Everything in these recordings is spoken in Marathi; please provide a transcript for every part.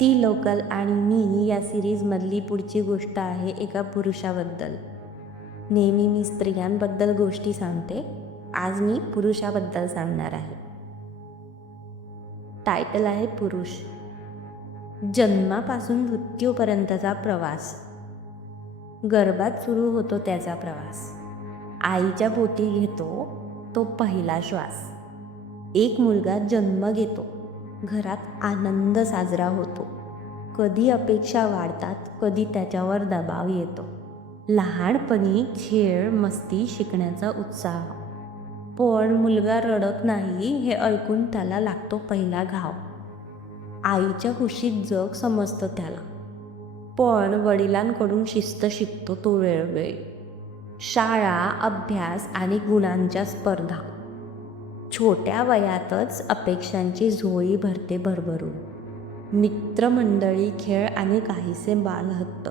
ती लोकल आणि मी या सिरीजमधली पुढची गोष्ट आहे एका पुरुषाबद्दल. नेहमी मी स्त्रियांबद्दल गोष्टी सांगते आज मी पुरुषाबद्दल सांगणार आहे. टायटल आहे पुरुष. जन्मापासून मृत्यूपर्यंतचा प्रवास. गर्भात सुरू होतो त्याचा प्रवास. आईच्या पोटी घेतो तो पहिला श्वास. एक मुलगा जन्म घेतो. घरात आनंद साजरा होतो. कधी अपेक्षा वाढतात कधी त्याच्यावर दबाव येतो. लहानपणी खेळ मस्ती शिकण्याचा उत्साह. पण मुलगा रडत नाही हे ऐकून त्याला लागतो पहिला घाव. आईच्या खुशीत जग समजतं त्याला. पण वडिलांकडून शिस्त शिकतो तो वेळोवेळी. शाळा अभ्यास आणि गुणांच्या स्पर्धा. छोट्या वयातच अपेक्षांची झोळी भरते भरभरून. मित्रमंडळी खेळ आणि काहीसे बालहत्त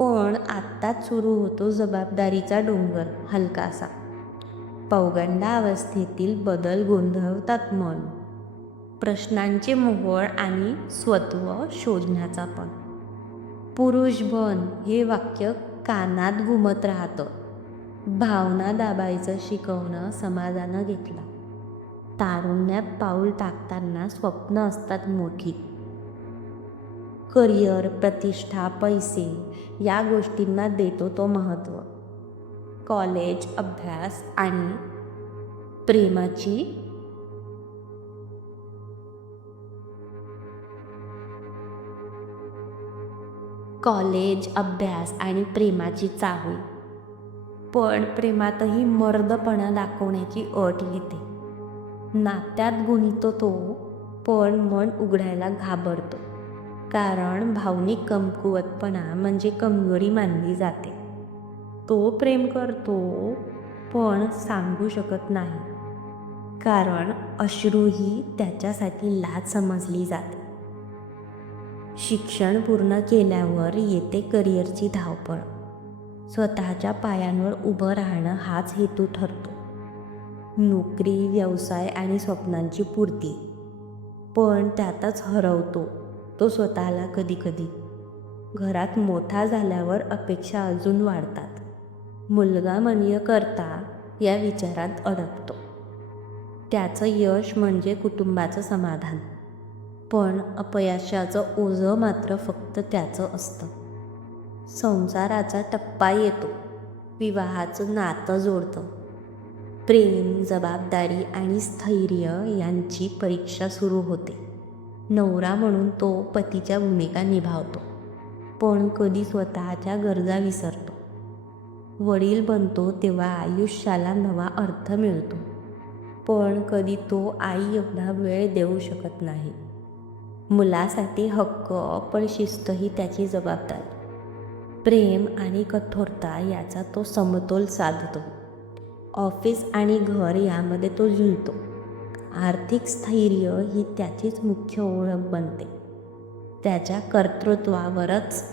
पण आत्ताच सुरू होतो जबाबदारीचा डोंगर हलकासा. पौगंडा अवस्थेतील बदल गोंधळतात मन. प्रश्नांचे मोहळ आणि स्वत्व शोधण्याचा पण. पुरुष बन हे वाक्य कानात घुमत राहतं. भावना दाबायचं शिकवणं समाजानं घेतलं. तारुण्यात पाऊल टाकताना स्वप्न असतात मोठी. करिअर प्रतिष्ठा पैसे या गोष्टींना देतो तो महत्त्व कॉलेज अभ्यास आणि प्रेमाची कॉलेज अभ्यास आणि प्रेमाची चाहूल. पण प्रेमातही मर्दपणा दाखवण्याची अट येते नात्यात गुंततो तो पण मन उघडायला घाबरतो. कारण भावनिक कमकुवतपणा म्हणजे कमजोरी मानली जाते. तो प्रेम करतो पण सांगू शकत नाही. कारण अश्रूही त्याच्यासाठी लाज समजली जाते. शिक्षण पूर्ण केल्यावर येते करिअरची धावपळ. स्वतःच्या पायांवर उभं राहणं हाच हेतू ठरतो. नोकरी व्यवसाय आणि स्वप्नांची पूर्ती. पण त्यातच हरवतो तो स्वतःला कधीकधी. घरात मोठा झाल्यावर अपेक्षा अजून वाढतात. मुलगा मनीय करता या विचारात अडकतो. त्याचं यश म्हणजे कुटुंबाचं समाधान. पण अपयशाचं ओझं मात्र फक्त त्याचं असतं. संसाराचा टप्पा येतो. विवाहाचं नातं जोडतं. प्रेम जबाबदारी आणि स्थैर्य यांची परीक्षा सुरू होते. नवरा म्हणून तो पतीच्या भूमिका निभावतो. पण कधी स्वतःच्या गरजा विसरतो. वडील बनतो तेव्हा आयुष्याला नवा अर्थ मिळतो. पण कधी तो आई एवढा वेळ देऊ शकत नाही. मुलासाठी हक्क पण शिस्त ही त्याची जबाबदारी. प्रेम आणि कठोरता याचा तो समतोल साधतो. ऑफिस आणि घर यामध्ये तो झुलतो. आर्थिक स्थैर्य ही त्याचीच मुख्य ओळख बनते. त्याच्या कर्तृत्वावरच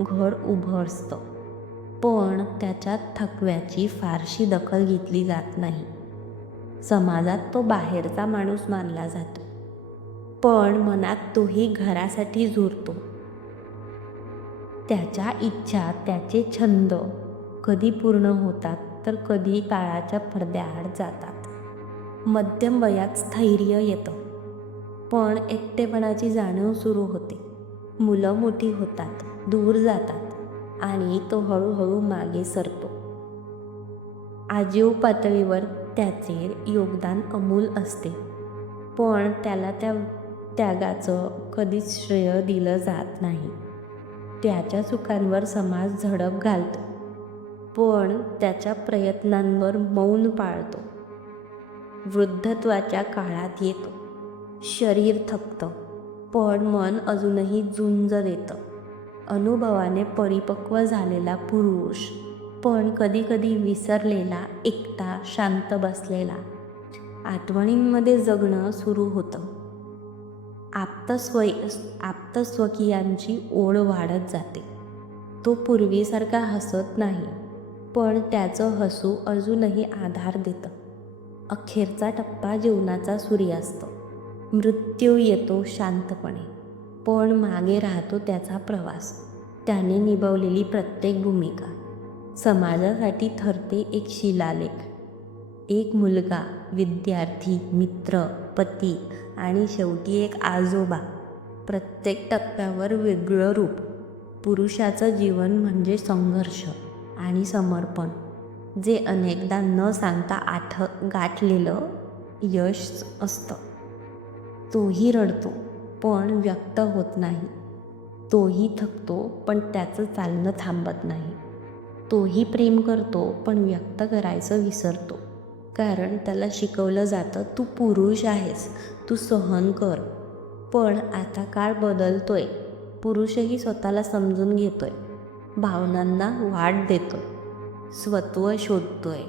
घर उभं असतं पण त्याच्यात थकव्याची फारशी दखल घेतली जात नाही. समाजात तो बाहेरचा माणूस मानला जातो. पण मनात तोही घरासाठी झुरतो. त्याच्या इच्छा त्याचे छंद कधी पूर्ण होतात तर कधी काळाच्या पडद्याआड जातात. मध्यम वयात स्थैर्य येतं. पण एकटेपणाची जाणीव सुरू होते. मुलं मोठी होतात दूर जातात आणि तो हळूहळू मागे सरतो. आजीव पातळीवर त्याचे योगदान अमूल असते. पण त्याला त्या त्यागाचं कधीच श्रेय दिलं जात नाही. त्याच्या चुकांवर समाज झडप घालतो. पण त्याच्या प्रयत्नांवर मौन पाळतो. वृद्धत्वाच्या काळात येतो. शरीर थकतं पण मन अजूनही झुंज देतं. अनुभवाने परिपक्व झालेला पुरुष पण कधीकधी विसरलेला एकटा शांत बसलेला. आठवणींमध्ये जगणं सुरू होतं. आप्तस्वय आप्तस्वकीयांची ओढ वाढत जाते. तो पूर्वीसारखा हसत नाही पण त्याचं हसू अजूनही आधार देतं. अखेरचा टप्पा जीवनाचा सूर्यास्त. मृत्यू येतो शांतपणे पण मागे राहतो त्याचा प्रवास. त्याने निभावलेली प्रत्येक भूमिका. समाजासाठी ठरते एक शिलालेख. एक मुलगा विद्यार्थी मित्र पती आणि शेवटी एक आजोबा. प्रत्येक टप्प्यावर वेगळं रूप. पुरुषाचं जीवन म्हणजे संघर्ष आणि समर्पण. जे अनेकदा न सांगता आठ गाठलेलं यश असतं. तोही रडतो पण व्यक्त होत नाही. तोही थकतो पण त्याचं चालणं थांबत नाही. तोही प्रेम करतो पण व्यक्त करायचं विसरतो. कारण त्याला शिकवलं जातं तू पुरुष आहेस तू सहन कर. पण आता काळ बदलतोय. पुरुषही स्वतःला समजून घेतोय. भावनांना वाढ देतोय. स्वत्व शोधतोय.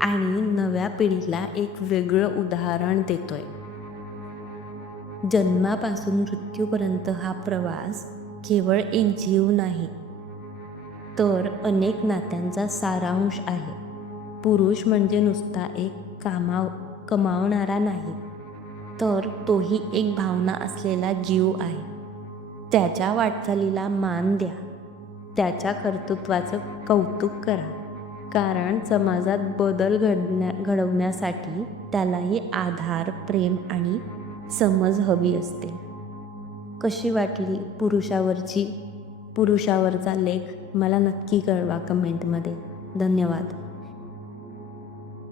आणि नव्या पिढीला एक वेगळं उदाहरण देतोय. जन्मापासून मृत्यूपर्यंत हा प्रवास केवळ एक जीव नाही तर अनेक नात्यांचा सारांश आहे. पुरुष म्हणजे नुसता एक कामाव कमावणारा नाही तर तोही एक भावना असलेला जीव आहे. त्याच्या वाटचालीला मान द्या. त्याच्या कर्तृत्वाचं कौतुक करा. कारण समाजात बदल घडण्या घडवण्यासाठी त्यालाही आधार प्रेम आणि समज हवी असते. कशी वाटली पुरुषावरची पुरुषावरचा लेख? मला नक्की कळवा कमेंटमध्ये. धन्यवाद.